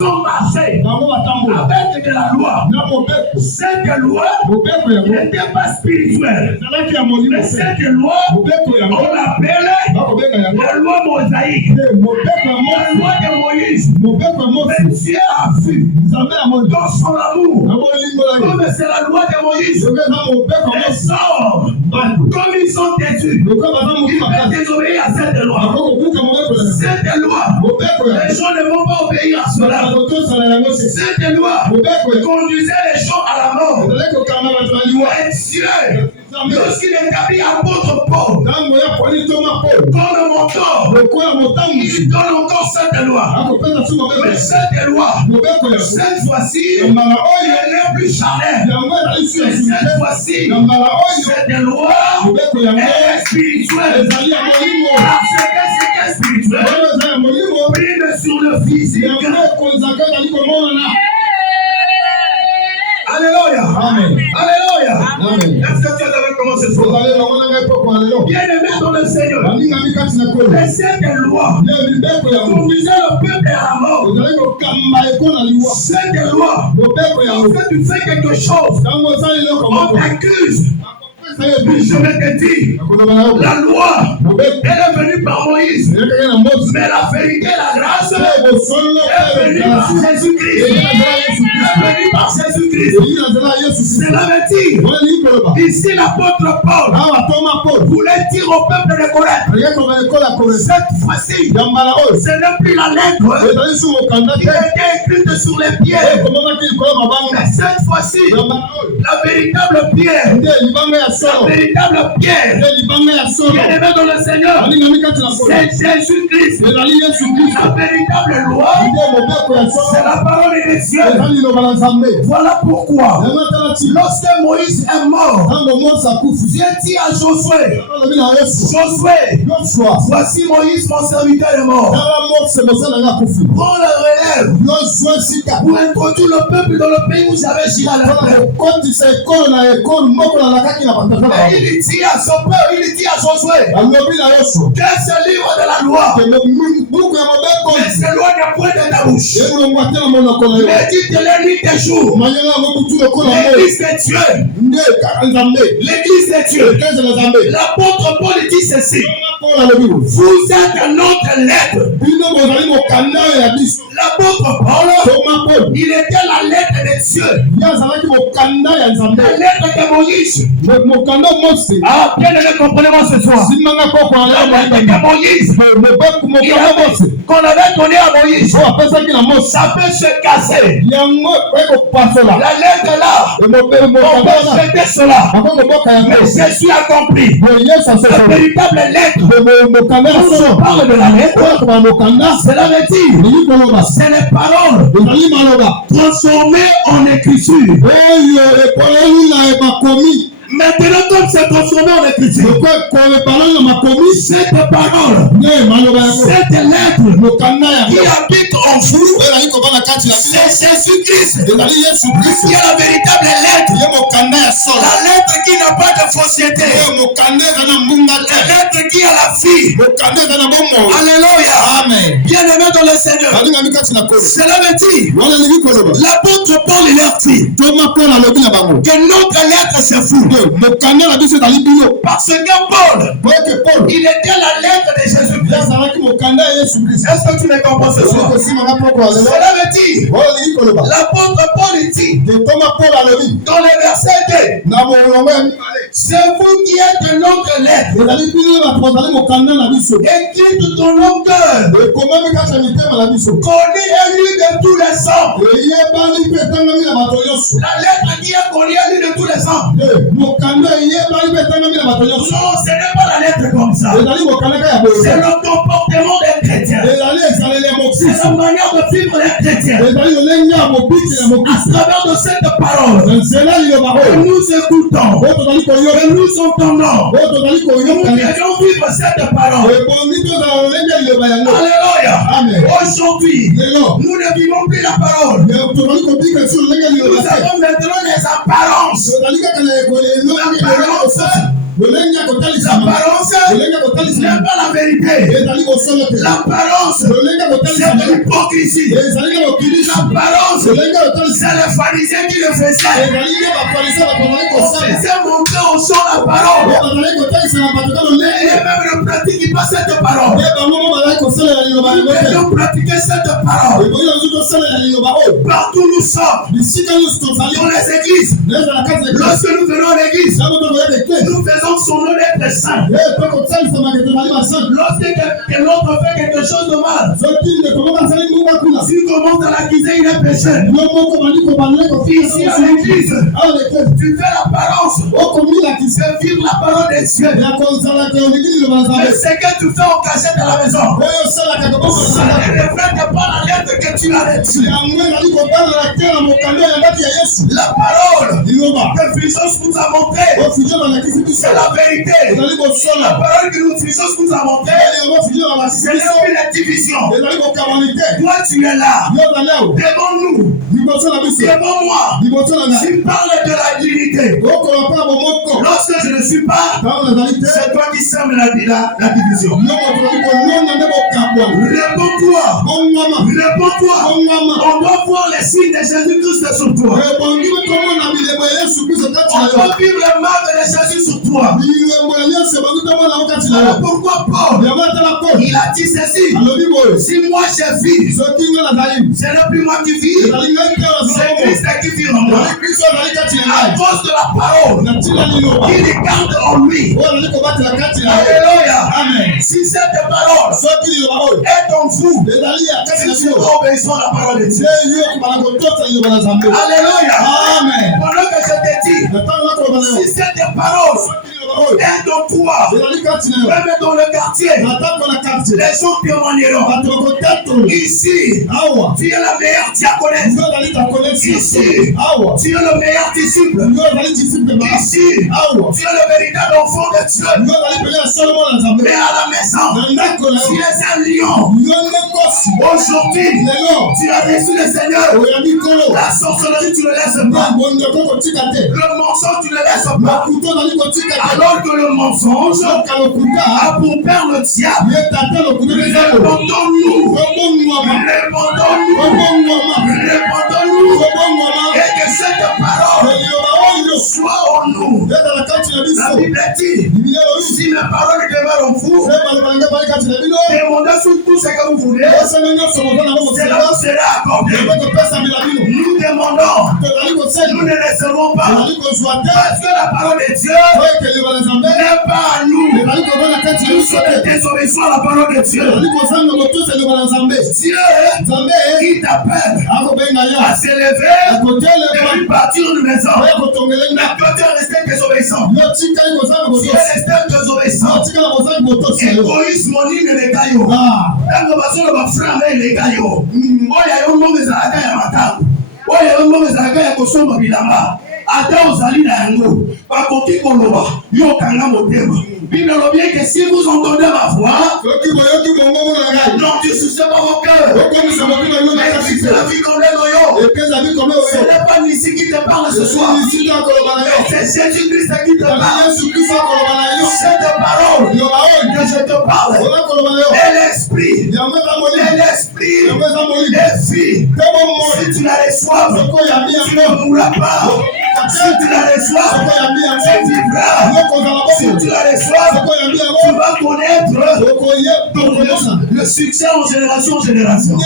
ont marché avec de la loi. Cette loi n'était pas spirituelle. Mais cette loi, on l'appelle la loi mosaïque. La loi de Moïse. Mais Dieu a vu dans son amour, comme c'est la loi de Moïse, les hommes, comme ils sont têtus, ils peuvent désobéir à cette loi. Cette loi, les gens ne vont pas obéir à cela. Cette loi conduisait les gens à la mort. Et Dieu, lorsqu'il établit apôtre Paul comme mentor, il donne encore cette loi. Mais cette loi, cette fois-ci, elle n'est plus charnelle. Et cette fois-ci, cette loi, elle est spirituelle. Parce que c'est spirituel, prime sur le physique. Alléluia. Amen. Alléluia. Amen. Est-ce que tu avais commencé ce soir? Bien-aimé dans le Seigneur, et cette loi conduisait le peuple à la mort. Cette loi, quand tu fais quelque chose, on t'accuse. Je vais te dire, la loi, elle est venue par Moïse, mais la vérité, la grâce, est venue par Jésus-Christ. Elle est venue par Jésus-Christ. Cela veut dire, ici l'apôtre Paul voulait dire au peuple de Corinthe, cette fois-ci, ce n'est plus la lettre qui a été écrite sur les pierres, mais cette fois-ci, la véritable pierre, la véritable pierre, bien-aimé dans le Seigneur, c'est Jésus-Christ. La véritable loi, c'est la parole de Dieu. Voilà pourquoi, lorsque Moïse est mort, Dieu dit à Josué, voici Moïse, mon serviteur est mort. Prends le relève pour introduire le peuple dans le pays où j'avais juré à la terre. Et il dit à son père, il dit à Josué, que ce livre de la loi, mais ce loi n'est point de ta bouche. Médite-les nuit et jour. L'église de Dieu. L'église de Dieu. L'apôtre Paul dit ceci. Vous êtes un autre lettre. L'apôtre Paul, il était la lettre de Dieu. La lettre de Moïse. Ah, bien aimé, comprenez-moi ce soir. La lettre de Moïse, qu'on avait donné à Moïse, ça peut se casser. La lettre là, on peut jeter cela. Mais Jésus a compris. La véritable lettre, on parle de la lettre, cela veut dire, c'est les paroles transformées en écriture. Maintenant, comme c'est transformé en écriture, cette parole, cette lettre qui habite en vous, c'est Jésus-Christ qui est la véritable lettre. La lettre qui n'a pas de fausseté. La lettre qui a la vie. Alléluia. Amen. Bien-aimé dans le Seigneur. Cela veut dire, l'apôtre Paul il leur dit que notre lettre c'est fou. Parce que Paul, il était la lettre de Jésus-Christ. Est-ce que tu me comprends ce soir? Cela veut dire, l'apôtre Paul dit, dans le verset 2, c'est vous qui êtes notre lettre, écrite dans nos cœurs, connue et lue de tous les hommes. La lettre qui est connue et lue de tous les hommes. Non, ce n'est pas la lettre comme ça. C'est le comportement des chrétiens. C'est la manière de vivre les chrétiens. À travers de cette parole, que nous écoutons, que nous entendons, nous devons vivre cette parole. Alléluia. Aujourd'hui, nous ne vivons plus la parole. Nous avons maintenant les apparences. L'apparence n'est pas la vérité. L'apparence, c'est de l'hypocrisie. L'apparence, c'est les pharisiens qui le faisaient. On faisait monter au son la parole. Et même le pratique, il passe cette parole. Et donc pratiquer cette parole. Partout nous sommes. Dans les églises. Lorsque nous venons à l'église, nous faisons son nom d'être saint. Lorsque l'autre fait quelque chose de mal, s'il commence à l'accuser, il est péché. Ici à l'église, tu fais l'apparence de vivre la parole des cieux. Mais ce que tu fais en cachette à la maison, ça ne reflète pas la lettre que tu as reçue. La parole que Christos nous a montré, c'est la vérité. La parole que Christos nous a montré, c'est la division. Toi, tu es là, devant nous, devant moi. Tu parles de la divinité. Lorsque je ne suis pas, c'est toi qui sèmes la division. Réponds-toi. Réponds-toi. On doit voir les signes de Jésus-Christ sur toi. On doit vivre les marques de Jésus sur toi. Alors pourquoi Paul, il a dit ceci: si moi j'ai vécu, ce n'est plus moi qui vis, c'est Christ qui vit en moi. À cause de la parole qu'il garde en lui. Alléluia. Amen. Si cette parole est en vous, si nous obéissons à la parole de Dieu. Alléluia. Amen. Pendant que je te dis, si cette parole est en toi, même dans le quartier, les gens témoigneront. Ici, tu es la meilleure diaconesse. Ici, tu es le meilleur disciple. Ici, tu es le véritable enfant de Dieu. Mais à la maison, tu es un lion. Aujourd'hui, tu as reçu le Seigneur. La sorcellerie, tu ne laisses pas. Le mensonge, tu ne laisses pas. Alors que le mensonge a pour père le diable. Répondons-nous. Et que cette parole soit en nous. La Bible dit, si mes paroles demeurent en vous, demandez sur tout ce que vous voulez, cela vous sera accordé. Nous demandons, nous ne laisserons pas, parce que la parole de Dieu n'est pas à nous. Nous sommes désobéissants à la parole de Dieu. Dieu, il t'appelle à s'élever et partir d'une maison. Mais toi, tu es resté désobéissant. Tu es resté désobéissant. Égoïsme, on dit les gaillots. Quand on va sur le frère, les gaillots. Oya, on m'a dit à la matin. Oya, on m'a dit à la kosomba bilamba. Ata ozali na yango. Bakoki koloba. Yo kanga motema. Bible dit que si vous entendez ma voix, n'endurcissez pas vos cœurs. Mais si c'est la vie comme les noyaux, ce n'est pas ici qui te parle ce soir. C'est Jésus-Christ qui te parle. Cette parole que je te parle est l'esprit. Est vie. Si tu la reçois, tu ne mourras pas. Si tu la reçois, tu vivras. Si tu la reçois, tu vas connaître le succès en génération en génération.